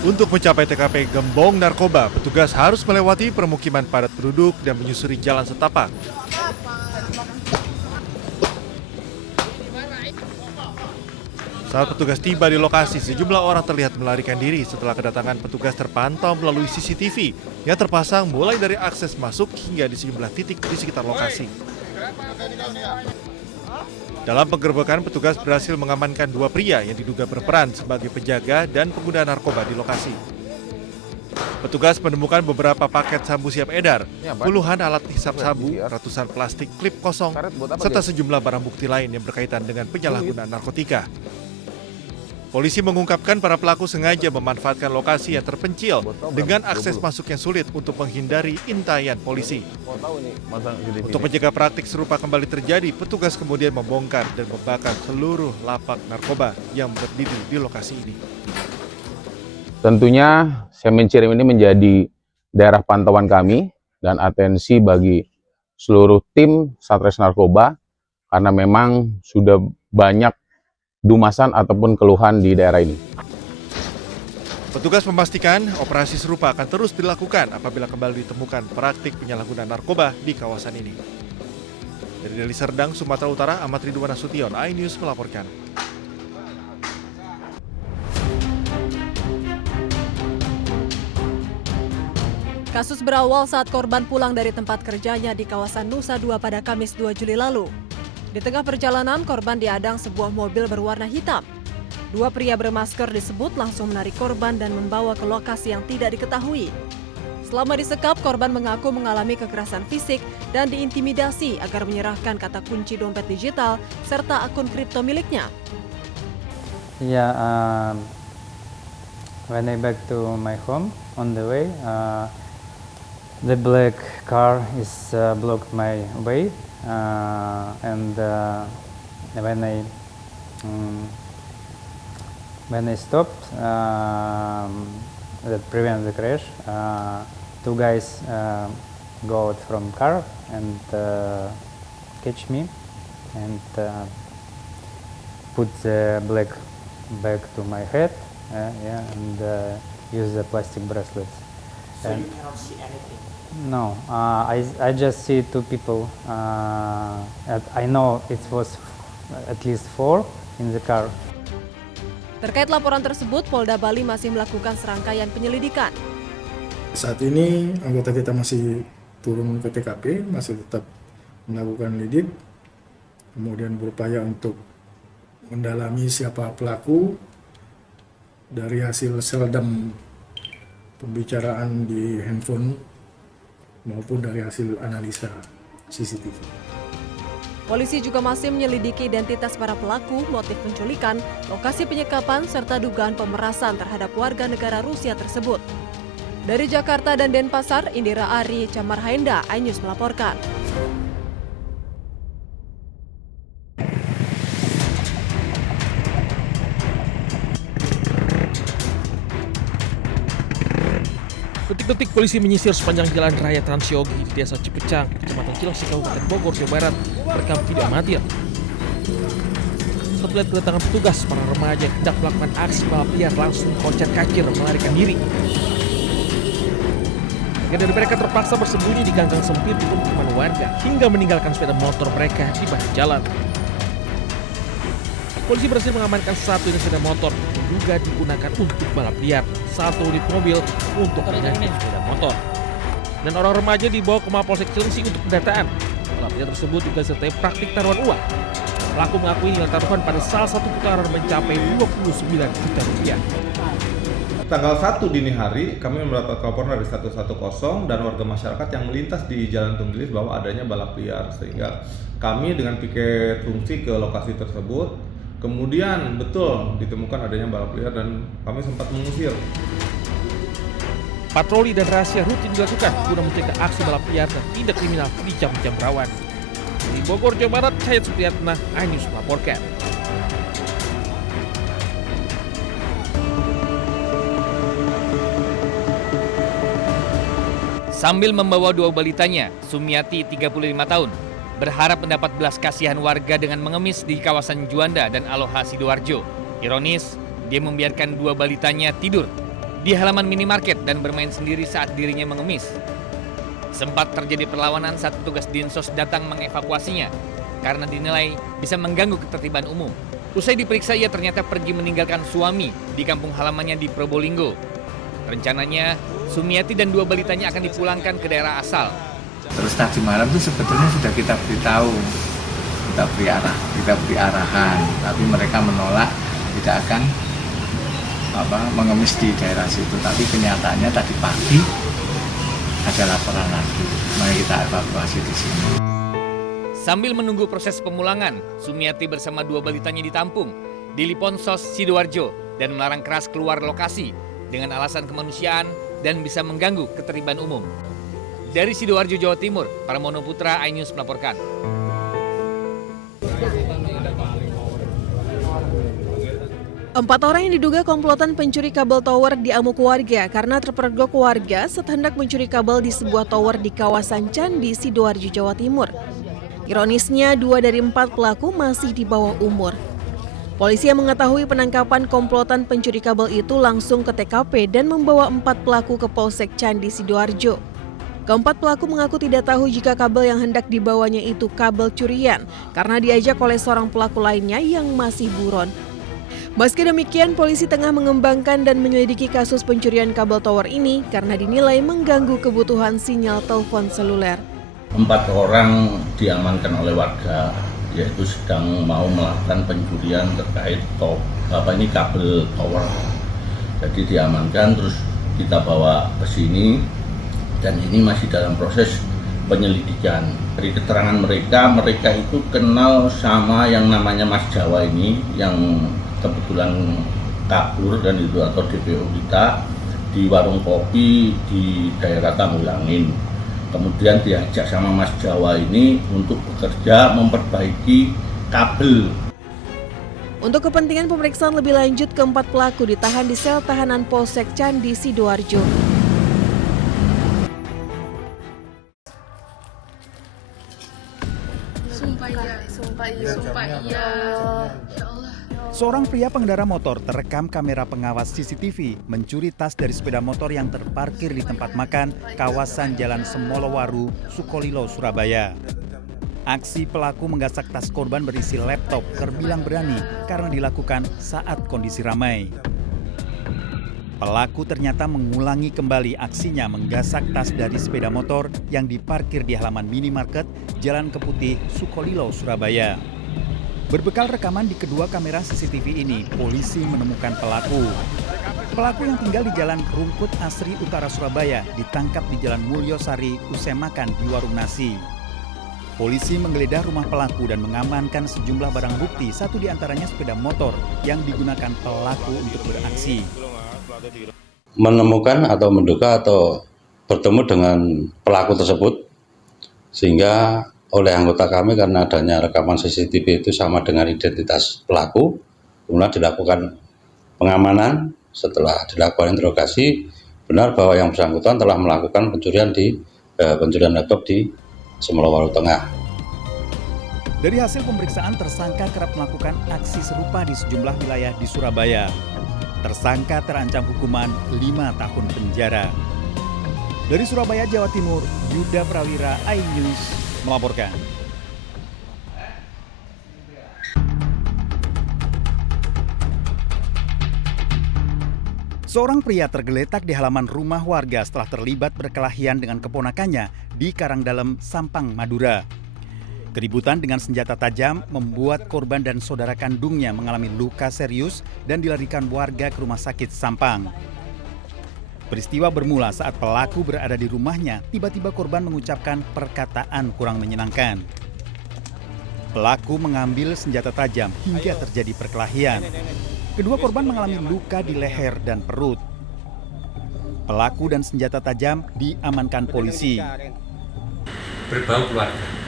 Untuk mencapai TKP gembong narkoba, petugas harus melewati permukiman padat penduduk dan menyusuri jalan setapak. Saat petugas tiba di lokasi, sejumlah orang terlihat melarikan diri setelah kedatangan petugas terpantau melalui CCTV yang terpasang mulai dari akses masuk hingga di sejumlah titik di sekitar lokasi. Dalam penggerbekan, petugas berhasil mengamankan 2 pria yang diduga berperan sebagai penjaga dan pengguna narkoba di lokasi. Petugas menemukan beberapa paket sabu siap edar, puluhan alat hisap sabu, ratusan plastik klip kosong, serta sejumlah barang bukti lain yang berkaitan dengan penyalahgunaan narkotika. Polisi mengungkapkan para pelaku sengaja memanfaatkan lokasi yang terpencil dengan akses masuk yang sulit untuk menghindari intaian polisi. Untuk mencegah praktik serupa kembali terjadi, petugas kemudian membongkar dan membakar seluruh lapak narkoba yang berdiri di lokasi ini. Tentunya Semen Cirim ini menjadi daerah pantauan kami dan atensi bagi seluruh tim Satres Narkoba karena memang sudah banyak dumasan ataupun keluhan di daerah ini. Petugas memastikan operasi serupa akan terus dilakukan apabila kembali ditemukan praktik penyalahgunaan narkoba di kawasan ini. Dari Deli Serdang, Sumatera Utara, Ahmad Ridwan Nasution, iNews melaporkan. Kasus berawal saat korban pulang dari tempat kerjanya di kawasan Nusa Dua pada Kamis 2 Juli lalu. Di tengah perjalanan, korban diadang sebuah mobil berwarna hitam. 2 pria bermasker disebut langsung menarik korban dan membawa ke lokasi yang tidak diketahui. Selama disekap, korban mengaku mengalami kekerasan fisik dan diintimidasi agar menyerahkan kata kunci dompet digital serta akun kripto miliknya. Yeah, when I back to my home on the way, the black car is blocked my way, and when I stopped, that prevent the crash, 2 guys go out from car and catch me and put the black bag to my head, and use the plastic bracelets. So you cannot see anything? No, I just see 2 people. I know it was at least 4 in the car. Terkait laporan tersebut, Polda Bali masih melakukan serangkaian penyelidikan. Saat ini anggota kita masih turun ke TKP, masih tetap melakukan lidik, kemudian berupaya untuk mendalami siapa pelaku dari hasil seldam pembicaraan di handphone maupun dari hasil analisa CCTV. Polisi juga masih menyelidiki identitas para pelaku, motif penculikan, lokasi penyekapan, serta dugaan pemerasan terhadap warga negara Rusia tersebut. Dari Jakarta dan Denpasar, Indira Ari, Camar Haenda, iNews melaporkan. Detik-detik polisi menyisir sepanjang jalan raya Transyogi di Desa Cipecang, Kecamatan Cilengsi, Kabupaten Bogor, Jawa Barat, merekam video amatir. Setelah melihat kedatangan petugas, para remaja yang hendak melakukan aksi balap liar langsung kocar-kacir melarikan diri. Bagian dari mereka terpaksa bersembunyi di ganggang sempit di pemukiman warga hingga meninggalkan sepeda motor mereka di badan jalan. Polisi berhasil mengamankan 1 unit sepeda motor yang diduga digunakan untuk balap liar, 1 unit mobil untuk mengganti sepeda motor. Dan orang remaja dibawa ke Mapolsek Cilengsi untuk pendataan. Balap liar tersebut juga disertai praktik taruhan uang. Pelaku mengakui nilai taruhan pada salah satu putaran mencapai 29 juta rupiah. Tanggal 1 dini hari, kami mendapat laporan dari 110 dan warga masyarakat yang melintas di Jalan Tunggilis bahwa adanya balap liar, sehingga kami dengan piket fungsi ke lokasi tersebut. Kemudian betul ditemukan adanya balap liar dan kami sempat mengusir. Patroli dan rahasia rutin dilakukan guna mencegah aksi balap liar dan tindak kriminal di jam-jam rawan. Di Bogor, Jawa Barat, Cahaya Supriyatna, iNews melaporkan. Sambil membawa 2 balitanya, Sumiati 35 tahun, berharap mendapat belas kasihan warga dengan mengemis di kawasan Juanda dan Aloha Sidoarjo. Ironis, dia membiarkan 2 balitanya tidur. di halaman minimarket dan bermain sendiri saat dirinya mengemis. Sempat terjadi perlawanan saat petugas Dinsos datang mengevakuasinya karena dinilai bisa mengganggu ketertiban umum. Usai diperiksa, ia ternyata pergi meninggalkan suami di kampung halamannya di Probolinggo. Rencananya, Sumiati dan 2 balitanya akan dipulangkan ke daerah asal. Terus tadi malam itu sebetulnya sudah kita beritahu, kita beri arahan, tapi mereka menolak, tidak akan mengemis di daerah situ. Tapi kenyataannya tadi pagi ada laporan lagi, mari kita evakuasi di sini. Sambil menunggu proses pemulangan, Sumiati bersama 2 balitanya ditampung di Liponsos, Sidoarjo dan melarang keras keluar lokasi dengan alasan kemanusiaan dan bisa mengganggu ketertiban umum. Dari Sidoarjo, Jawa Timur, Parmono Putra, iNews melaporkan. Empat orang yang diduga komplotan pencuri kabel tower diamuk warga karena terpergok warga saat hendak mencuri kabel di sebuah tower di kawasan Candi, Sidoarjo, Jawa Timur. Ironisnya, 2 dari 4 pelaku masih di bawah umur. Polisi yang mengetahui penangkapan komplotan pencuri kabel itu langsung ke TKP dan membawa 4 pelaku ke Polsek Candi, Sidoarjo. Keempat pelaku mengaku tidak tahu jika kabel yang hendak dibawanya itu kabel curian karena diajak oleh seorang pelaku lainnya yang masih buron. Meski demikian, polisi tengah mengembangkan dan menyelidiki kasus pencurian kabel tower ini karena dinilai mengganggu kebutuhan sinyal telepon seluler. 4 orang diamankan oleh warga, yaitu sedang mau melakukan pencurian terkait kabel tower. Jadi diamankan, terus kita bawa ke sini. Dan ini masih dalam proses penyelidikan. Dari keterangan mereka itu kenal sama yang namanya Mas Jawa ini, yang kebetulan kabur dan itu atau DPO kita di warung kopi di daerah Tanggulangin. Kemudian diajak sama Mas Jawa ini untuk bekerja memperbaiki kabel. Untuk kepentingan pemeriksaan lebih lanjut, keempat pelaku ditahan di sel tahanan Polsek Candi, Sidoarjo. Sumpah iya. Ya Allah. Seorang pria pengendara motor terekam kamera pengawas CCTV mencuri tas dari sepeda motor yang terparkir di tempat makan kawasan Jalan Semolowaru, Sukolilo, Surabaya. Aksi pelaku menggasak tas korban berisi laptop terbilang berani karena dilakukan saat kondisi ramai. Pelaku ternyata mengulangi kembali aksinya menggasak tas dari sepeda motor yang diparkir di halaman minimarket Jalan Keputih, Sukolilo, Surabaya. Berbekal rekaman di kedua kamera CCTV ini, polisi menemukan pelaku. Pelaku yang tinggal di Jalan Rungkut Asri Utara, Surabaya ditangkap di Jalan Mulyosari usai makan di warung nasi. Polisi menggeledah rumah pelaku dan mengamankan sejumlah barang bukti, satu di antaranya sepeda motor yang digunakan pelaku untuk beraksi. Menemukan atau menduga atau bertemu dengan pelaku tersebut, sehingga oleh anggota kami karena adanya rekaman CCTV itu sama dengan identitas pelaku, kemudian dilakukan pengamanan. Setelah dilakukan interogasi, benar bahwa yang bersangkutan telah melakukan pencurian laptop di Semolowaru Tengah. Dari hasil pemeriksaan, tersangka kerap melakukan aksi serupa di sejumlah wilayah di Surabaya. Tersangka terancam hukuman 5 tahun penjara. Dari Surabaya, Jawa Timur, Yuda Prawira, iNews melaporkan. Seorang pria tergeletak di halaman rumah warga setelah terlibat berkelahian dengan keponakannya di Karangdalem, Sampang, Madura. Keributan dengan senjata tajam membuat korban dan saudara kandungnya mengalami luka serius dan dilarikan warga ke rumah sakit Sampang. Peristiwa bermula saat pelaku berada di rumahnya, tiba-tiba korban mengucapkan perkataan kurang menyenangkan. Pelaku mengambil senjata tajam hingga terjadi perkelahian. Kedua korban mengalami luka di leher dan perut. Pelaku dan senjata tajam diamankan polisi. Berbau keluarga.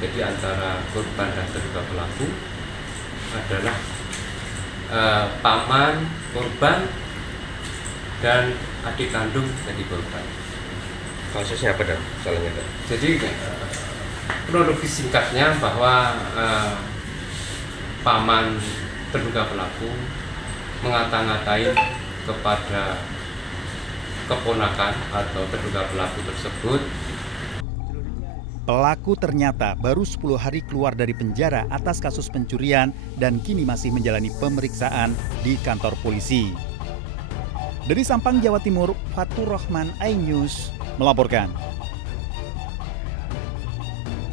Jadi antara korban dan terduga pelaku adalah paman korban dan adik kandung dari korban. Kasusnya apa dan salahnya? Jadi kronologis singkatnya bahwa paman terduga pelaku mengata-ngatain kepada keponakan atau terduga pelaku tersebut. Pelaku ternyata baru 10 hari keluar dari penjara atas kasus pencurian dan kini masih menjalani pemeriksaan di kantor polisi. Dari Sampang, Jawa Timur, Fatur Rahman, iNews melaporkan.